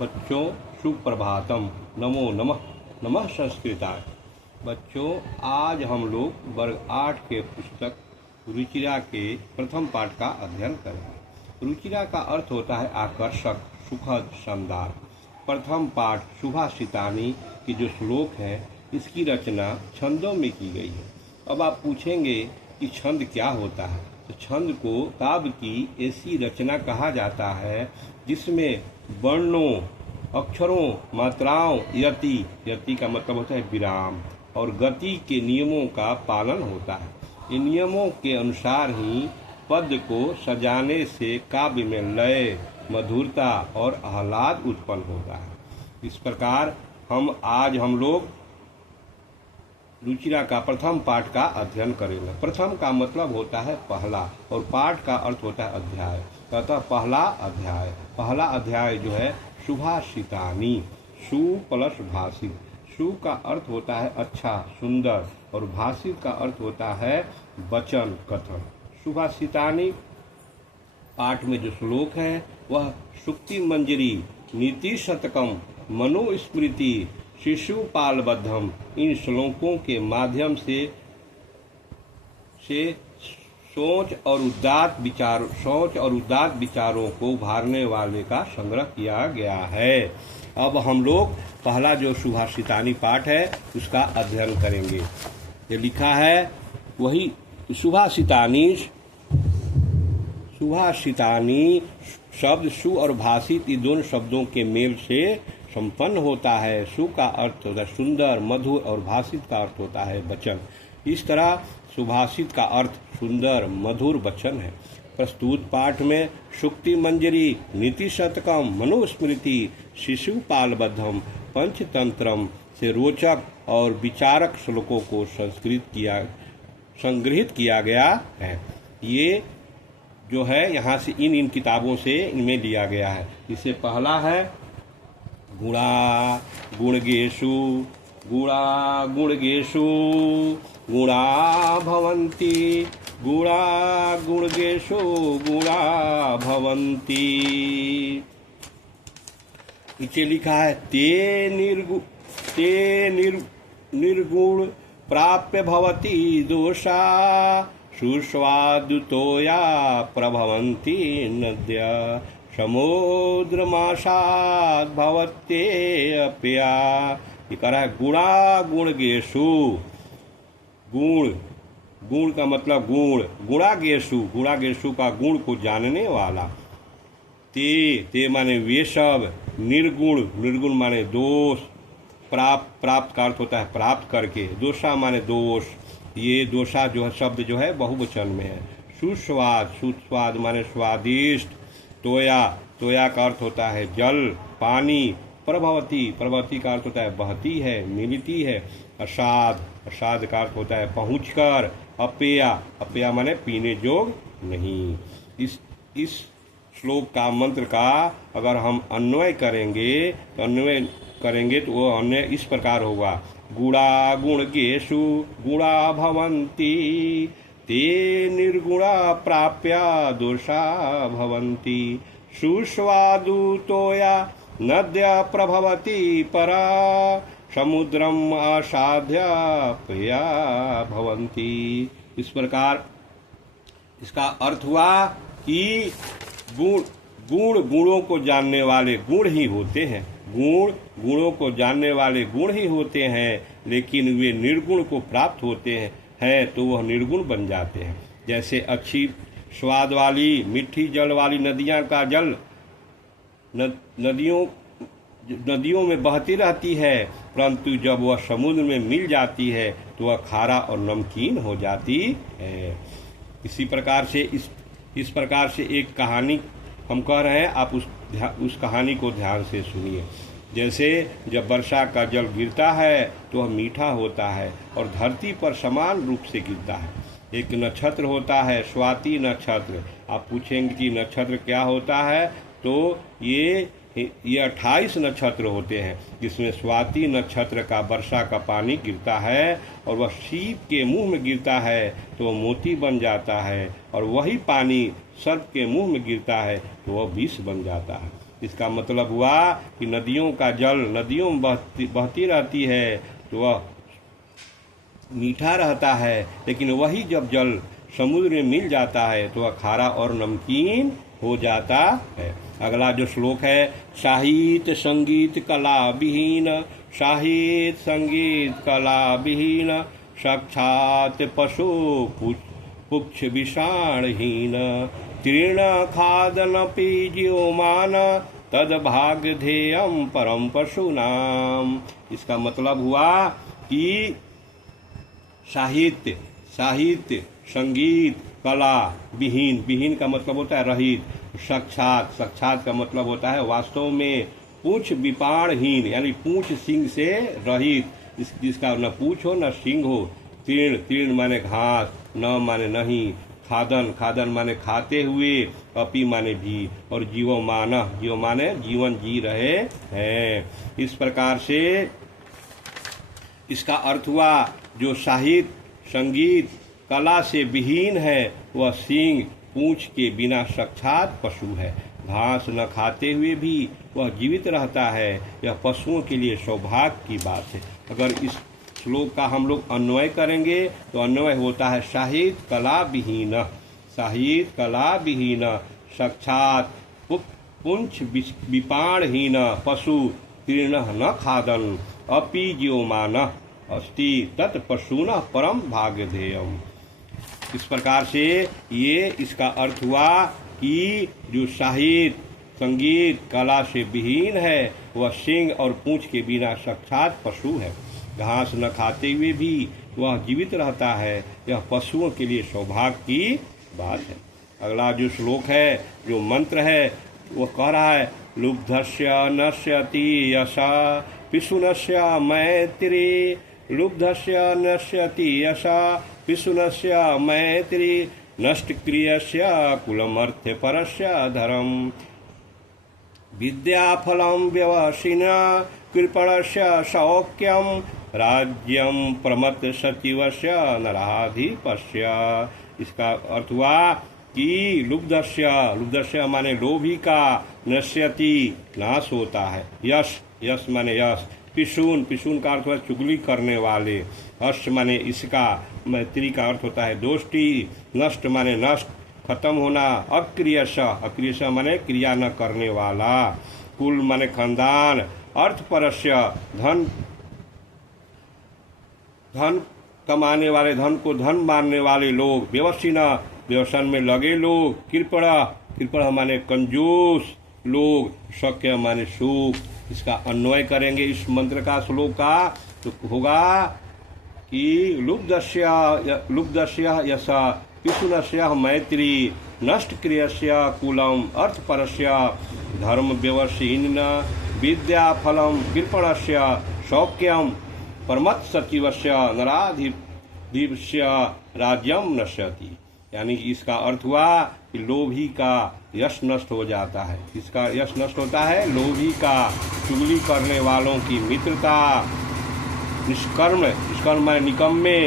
बच्चों सुप्रभातम। नमो नमः। नमः संस्कृताय। बच्चों आज हम लोग वर्ग 8 के पुस्तक रुचिरा के प्रथम पाठ का अध्ययन करेंगे। रुचिरा का अर्थ होता है आकर्षक, सुखद, शानदार। प्रथम पाठ सुभाषितानी की जो श्लोक है इसकी रचना छंदों में की गई है। अब आप पूछेंगे कि छंद क्या होता है, तो छंद को काव्य की ऐसी रचना कहा जाता है जिसमें वर्णों, अक्षरों, मात्राओं, यति का मतलब होता है विराम, और गति के नियमों का पालन होता है। इन नियमों के अनुसार ही पद को सजाने से काव्य में लय, मधुरता और आह्लाद उत्पन्न होता है। इस प्रकार हम लोग रुचिरा का प्रथम पाठ का अध्ययन करेंगे। प्रथम का मतलब होता है पहला और पाठ का अर्थ होता है अध्याय। अतः पहला अध्याय जो है सुभाषितानी, सु प्लस भाषित। सु का अर्थ होता है अच्छा, सुंदर, और भाषित का अर्थ होता है वचन, कथन। सुभाषितानी पाठ में जो श्लोक है वह सुक्ति मंजरी, नीति शतकम, मनुस्मृति, शिशुपालबद्धम, इन श्लोकों के माध्यम से सोच और उदात्त विचारों को उभारने वाले का संग्रह किया गया है। अब हम लोग पहला जो सुभाषितानी पाठ है उसका अध्ययन करेंगे। ये लिखा है वही सुभाषितानी शब्द सु और भाषित, ये दोनों शब्दों के मेल से संपन्न होता है। सु का अर्थ होता है सुंदर, मधुर, और भाषित का अर्थ होता है वचन। इस तरह सुभाषित का अर्थ सुंदर, मधुर वचन है। प्रस्तुत पाठ में सुक्ति मंजरी, नीति शतकम, मनुस्मृति, शिशुपालबद्धम, पंचतंत्रम से रोचक और विचारक श्लोकों को संग्रहित किया गया है। ये जो है यहाँ से इन किताबों से इनमें लिया गया है। इससे पहला है गुणा गुणगेषु गुणा भवन्ति, गुणगेषु गुणा भवन्ति। नीचे लिखा है ते निर्गुण प्राप्य भवति दोषा, सुस्वादुतोया प्रभवन्ति नद्या, समुद्रमाशाद भवत्येऽप्या। ये कह रहा है गुणगेषु। गुण का मतलब गुण, गुणागेषु का गुण को जानने वाला। ते माने वे सब, निर्गुण माने दोष, प्राप्त का अर्थ होता है प्राप्त करके, दोषा माने दोष। ये दोषा जो है शब्द जो है बहुवचन में है। सुस्वाद माने स्वादिष्ट। तोया का अर्थ होता है जल, पानी। प्रभवती का अर्थ होता है बहती है, मिलती है। असाद का अर्थ होता है पहुंचकर। अपेया माने पीने जोग नहीं। इस श्लोक का मंत्र का अगर हम अन्वय करेंगे तो वो अन्वय इस प्रकार होगा। गुणगेषु गुणा भवन्ति, ते निर्गुणा प्राप्या दोषा भवन्ति, सुस्वादुतोया नद्या प्रभवति परा, समुद्रम आसाद्य प्रिया भवन्ति। इस प्रकार इसका अर्थ हुआ कि गुणों को जानने वाले गुण ही होते हैं। गुणों को जानने वाले गुण ही होते हैं, लेकिन वे निर्गुण को प्राप्त होते हैं तो वह निर्गुण बन जाते हैं। जैसे अच्छी स्वाद वाली मीठी जल वाली नदियाँ का जल नदियों में बहती रहती है, परंतु जब वह समुद्र में मिल जाती है तो वह खारा और नमकीन हो जाती है। इसी प्रकार से इस प्रकार से एक कहानी हम कह रहे हैं, आप उस कहानी को ध्यान से सुनिए। जैसे जब वर्षा का जल गिरता है तो वह मीठा होता है और धरती पर समान रूप से गिरता है। एक नक्षत्र होता है स्वाति नक्षत्र। आप पूछेंगे कि नक्षत्र क्या होता है, तो ये 28 नक्षत्र होते हैं, जिसमें स्वाति नक्षत्र का वर्षा का पानी गिरता है और वह सीप के मुंह में गिरता है तो वह मोती बन जाता है, और वही पानी सर्प के मुंह में गिरता है तो वह विष बन जाता है। इसका मतलब हुआ कि नदियों का जल नदियों में बहती रहती है तो वह मीठा रहता है, लेकिन वही जब जल समुद्र में मिल जाता है तो वह खारा और नमकीन हो जाता है। अगला जो श्लोक है, साहित्य संगीत कला विहीन, साहित्य संगीत कला विहीन, साक्षात पशु पुक्ष विषाणहीन, तीर्ण खादनपि जीवमान, तद भाग्य ध्येयम परम पशुनाम। इसका मतलब हुआ कि साहित्य संगीत कला विहीन, विहीन का मतलब होता है रहित, साक्षात का मतलब होता है वास्तव में, पूंछ विपाणहीन यानी पूंछ सिंग से रहित, जिसका न पूंछ हो न सिंग हो, तीर्ण माने घास, न माने नहीं, खादन माने खाते हुए, अपी माने भी, और जीव माने जीवन जी रहे हैं। इस प्रकार से इसका अर्थ हुआ जो साहित्य संगीत कला से विहीन है वह सींग पूंछ के बिना साक्षात पशु है, घास न खाते हुए भी वह जीवित रहता है। यह पशुओं के लिए सौभाग्य की बात है। अगर इस श्लोक का हम लोग अन्वय करेंगे तो अन्वय होता है साहित्य कला विहीन, साक्षात पुंछ विपाणहीन, पशु तीर्ण न खादन, अपि जीवमान अस्ति तत् पशुन परम भाग्यधेयम। इस प्रकार से ये इसका अर्थ हुआ कि जो साहित्य संगीत कला से विहीन है वह सींग और पूंछ के बिना साक्षात पशु है, घास न खाते हुए भी वह जीवित रहता है। यह पशुओं के लिए सौभाग्य की बात है। अगला जो श्लोक है, जो मंत्र है, वो कह रहा है, लुब्धस्य नश्यति यशा पिशुनस्य मैत्री, लुब्धस्य नश्यति यशा पिशुनस्य मैत्री, नष्टक्रियस्य कुलमर्थे परस्य धर्म, विद्याफलं व्यवसिना कृपणस्य सौख्यम, राज्यम प्रमत सचिवस्य नराधिपस्य। इसका अर्थ हुआ कि लुब्धस्य माने लोभी का, नश्यति नाश होता है, यश माने यश, पिशून का अर्थ है चुगली करने वाले, हर्ष माने इसका, मैत्री का अर्थ होता है दोस्ती, नष्ट माने नष्ट खत्म होना, अक्रियश माने क्रिया न करने वाला, कुल माने खानदान, अर्थपरस्य धन कमाने वाले, धन को धन मानने वाले लोग, व्यवसन में लगे लोग, कृपण माने कंजूस लोग, शक्य माने सुख। इसका अन्वय करेंगे इस मंत्र का श्लोक का तो होगा कि लुब्धस्य यश पिशुनस्य मैत्री, नष्टक्रियस्य कुलम, अर्थपरस्य धर्म व्यवसीन, विद्याफलम कृपणस्य सौख्यम, परमत सचिवस्य नराधिपस्य राज्यम नश्यति। यानी कि इसका अर्थ हुआ कि लोभी का यश नष्ट हो जाता है। इसका यश नष्ट होता है लोभी का, चुगली करने वालों की मित्रता, निष्कर्म माने निकम्मे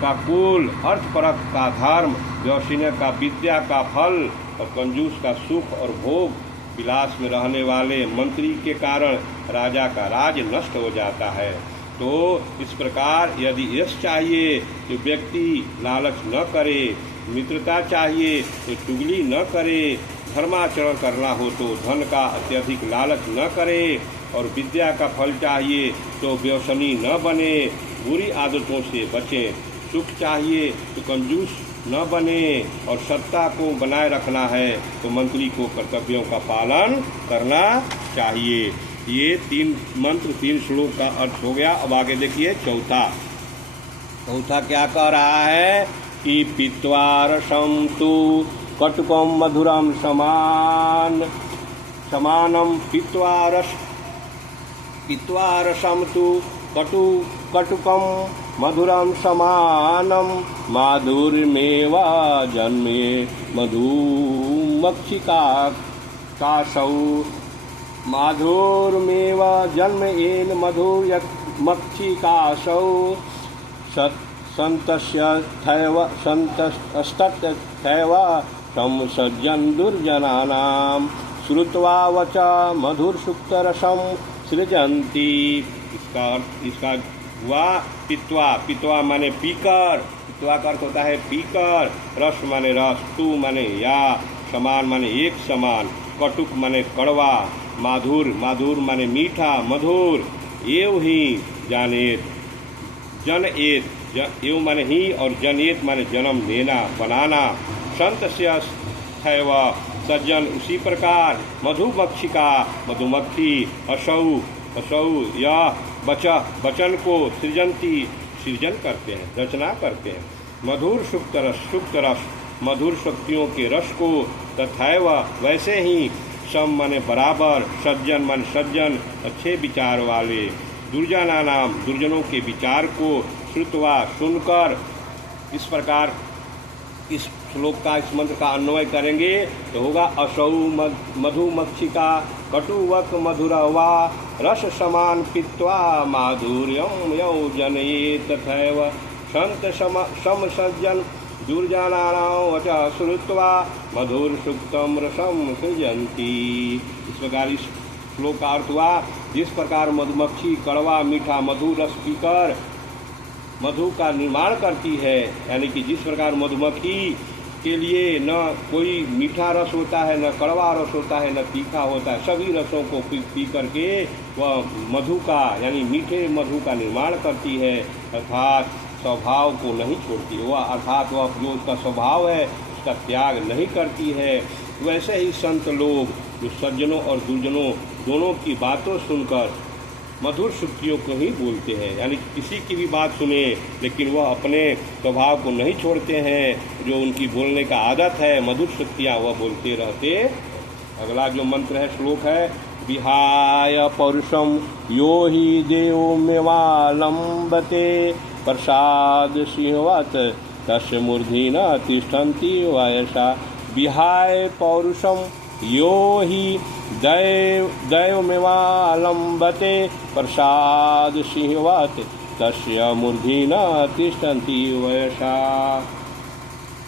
का कुल, अर्थपरक का धर्म, व्यवसीन का विद्या का फल, और कंजूस का सुख और भोग विलास में रहने वाले मंत्री के कारण राजा का राज नष्ट हो जाता है। तो इस प्रकार यदि यश चाहिए तो व्यक्ति लालच न करे, मित्रता चाहिए तो चुगली न करे, धर्माचरण करना हो तो धन का अत्यधिक लालच न करे, और विद्या का फल चाहिए तो व्यसनी न बने, बुरी आदतों से बचें, सुख चाहिए तो कंजूस न बने, और सत्ता को बनाए रखना है तो मंत्री को कर्तव्यों का पालन करना चाहिए। ये 3 मंत्र 3 श्लोक का अर्थ हो गया। अब आगे देखिए चौथा क्या कह रहा है कि पीत्वा रसं तु कटुकं मधुरं समानं, पीत्वा रसं तु कटुकं मधुरं समानं, माधुर्यमेव जन्मे मधुमक्षिकासौ, माधुर्यमेव जन्म येन मधुमक्षिकासौ, संतस्तथैव संसज्जन् दुर्जनानां श्रुत्वा वच मधुरसुक्तरसं सृजन्ति। इसका हुआ पित्वा। पित्वा माने पीकर, पित्वा का अर्थ होता है पीकर। रस माने रस, तू माने या, समान माने एक समान, कटुक माने कड़वा, माधुर, माधुर माने मीठा मधुर। एव ही जानेत, जन एत, एव माने ही और जनेत माने जन्म देना बनाना। संत से अस्थैव, सज्जन उसी प्रकार। मधुमक्षिका, मधुमक्खी। असौ, असौ यह बच, वचन को सृजंती, सृजन करते हैं, रचना करते हैं। मधुर सुक्त रस, सुक्त रस मधुर शक्तियों के रस को। तथैव वैसे ही। सम माने बराबर, सज्जन माने सज्जन अच्छे विचार वाले। दुर्जना नाम दुर्जनों के विचार को। श्रुत्वा सुनकर। इस प्रकार इस श्लोक का, इस मंत्र का अन्वय करेंगे तो होगा असौ मधुमक्षिका कटुवक मधुरवा रस समान पित्वा माधुर्यम यौ जनयेत तथैव संत सम सज्जन दुर्जनानां वच श्रुत्वा मधुर सुक्तम रसम सृजन्ति। इस प्रकार इस श्लोक का अर्थ हुआ, जिस प्रकार मधुमक्खी कड़वा मीठा मधु रस पीकर मधु का निर्माण करती है, यानी कि जिस प्रकार मधुमक्खी के लिए न कोई मीठा रस होता है, न कड़वा रस होता है, न तीखा होता है, सभी रसों को पी करके वह मधु का यानी मीठे मधु का निर्माण करती है, अर्थात स्वभाव को नहीं छोड़ती वह, अर्थात वह जो उसका स्वभाव है उसका त्याग नहीं करती है। वैसे ही संत लोग जो सज्जनों और दुर्जनों दोनों की बातों सुनकर मधुर सुक्तियों को ही बोलते हैं, यानी किसी की भी बात सुने लेकिन वह अपने स्वभाव को नहीं छोड़ते हैं, जो उनकी बोलने का आदत है मधुर सुक्तियाँ वह बोलते रहते। अगला जो मंत्र है, श्लोक है, विहाय पौरुषम यो हि देवो मेवालंबते प्रसाद सिंहवत तस्य मूर्धि न तिष्ठन्ति वयसा। विहाय पौरुषम यो हि दैवमेवालंबते प्रसाद सिंहवत तस्य मूर्धि न तिष्ठन्ति वयसा।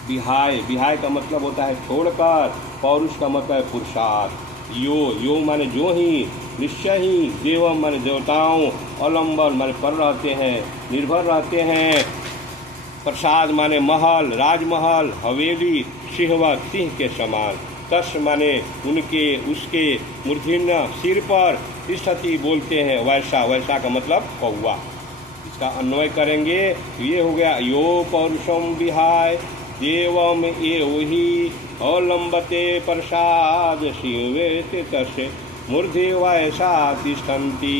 विहाय, विहाय का मतलब होता है छोड़कर, पौरुष का मतलब है पुरुषार्थ। यो माने जो ही, निश्चय ही, देवम माने देवताओं, अलंबन माने पर रहते हैं, निर्भर रहते हैं, प्रसाद माने महल, राजमहल, हवेली, सिंहवत सिंह के समान, तस् माने उनके, उसके, मूर्धन्य सिर पर, तिष्ठति बोलते हैं, वैसा, वैसा का मतलब कौवा। इसका अन्वय करेंगे तो ये हो गया, यो पौरुषम विहाय देवम एव हि अवलंबते प्रसाद शिवेते तस्य मूर्धि वैसा तिष्ठन्ति।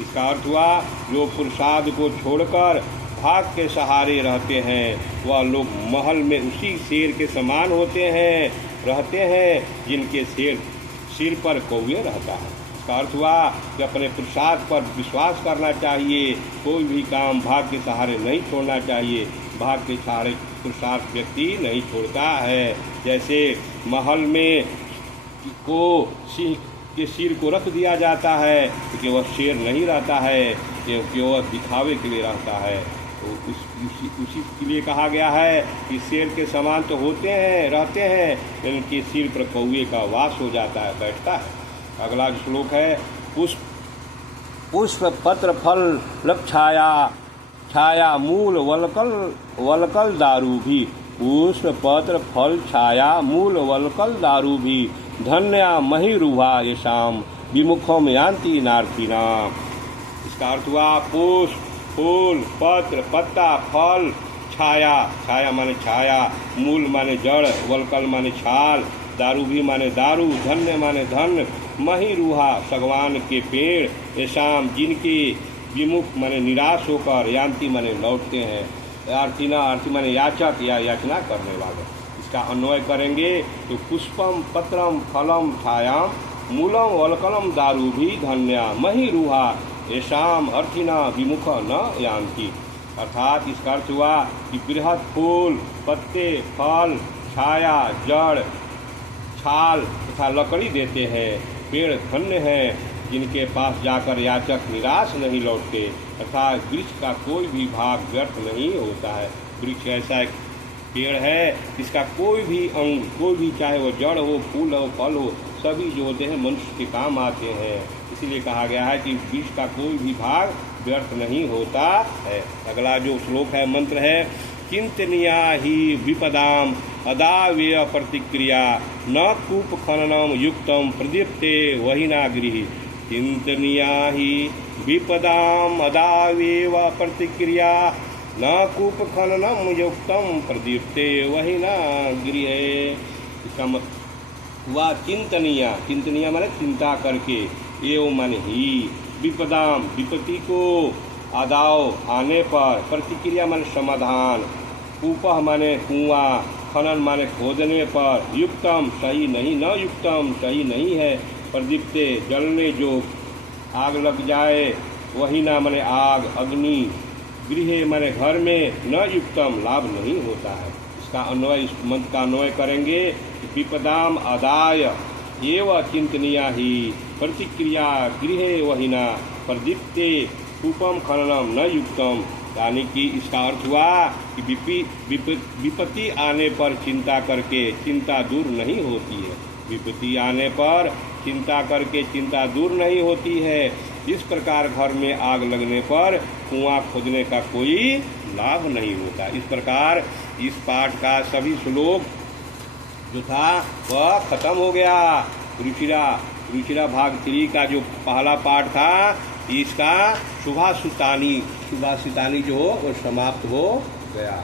इसका अर्थ हुआ, जो प्रसाद को छोड़कर भाग के सहारे रहते हैं वह लोग महल में उसी शेर के समान होते हैं, रहते हैं जिनके सिर पर कौवे रहता है। इसका अर्थ हुआ कि अपने प्रसाद पर विश्वास करना चाहिए, कोई भी काम भाग के सहारे नहीं छोड़ना चाहिए। भाग के सहारे प्रसाद व्यक्ति नहीं छोड़ता है। जैसे महल में को सिंह के सिर को रख दिया जाता है क्योंकि वह शेर नहीं रहता है, क्योंकि वह दिखावे के लिए रहता है। तो उसी के लिए कहा गया है कि शेर के समान तो होते हैं, रहते हैं, लेकिन उनके सिर पर कौवे का वास हो जाता है, बैठता है। अगला श्लोक है, पुष्प पत्र फल लक्षाया छाया मूल वलकल दारू भी। पुष्प पत्र फल छाया मूल वलकल दारू भी धन्या मही रुभा येषाम विमुखम यान्ति नार्तिनाम। इसका अर्थ हुआ, पुष्प, फूल, पत्र, पत्ता, फल, छाया, छाया माने छाया, मूल माने जड़, वलकल माने छाल, दारू भी माने दारू, धन्य माने धन, मही रूहा सगवान के पेड़, येषाम जिनके विमुख माने निराश होकर, यान्ति माने लौटते हैं, आर्तिना, आर्ति माने याचक या याचना करने वाले। इसका अन्वय करेंगे तो पुष्पम पत्रम फलम छायाम मूलम वलकलम दारू भी धन्या मही रूहा येषाम अर्थिना विमुख न यान्ति। अर्थात इसका अर्थ हुआ कि बृहद फूल, पत्ते, फल, छाया, जड़, छाल तथा लकड़ी देते हैं, पेड़ धन्य हैं जिनके पास जाकर याचक निराश नहीं लौटते। अर्थात वृक्ष का कोई भी भाग व्यर्थ नहीं होता है। वृक्ष ऐसा एक पेड़ है जिसका कोई भी अंग, कोई भी, चाहे वो जड़ हो, फूल हो, फल हो, सभी जो होते हैं मनुष्य के काम आते हैं। इसलिए कहा गया है कि विष का कोई भी भाग व्यर्थ नहीं होता है। अगला जो श्लोक है, मंत्र है, चिंतनीया ही विपदाम अदाव्यय प्रतिक्रिया न कूप खननम युक्तम प्रदीप्ते वहिना गृही। चिंतनीया ही विपदाम अदाव्यय प्रतिक्रिया न कूप खननम युक्तम प्रदीप्ते वहिना गृहे। इसका वह चिंतनीय माने चिंता करके, एवं माने ही, विपदाम विपत्ति को, आदाव आने पर, प्रतिक्रिया माने समाधान, कूपह माने कुआं, खनन माने खोदने पर, युक्तम सही नहीं, न युक्तम सही नहीं है, प्रदीप्ते जलने जो आग लग जाए, वही ना माने आग अग्नि, गृह माने घर में, न युक्तम लाभ नहीं होता है। इसका अन्वय, इस मंत्र का अन्वय करेंगे, विपदाम आदाय एवं चिंतनीया ही प्रतिक्रिया गृहे वहिना प्रदीप्ते कूपम खननम न युक्तम। यानी कि इसका अर्थ हुआ कि विपत्ति आने पर चिंता करके चिंता दूर नहीं होती है। विपत्ति आने पर चिंता करके चिंता दूर नहीं होती है। इस प्रकार घर में आग लगने पर कुआं खोदने का कोई लाभ नहीं होता। इस प्रकार इस पाठ का सभी श्लोक जो था वह खत्म हो गया। रुचिरा भाग 3 का जो पहला पाठ था, इसका सुभाषितानी जो वो समाप्त हो गया।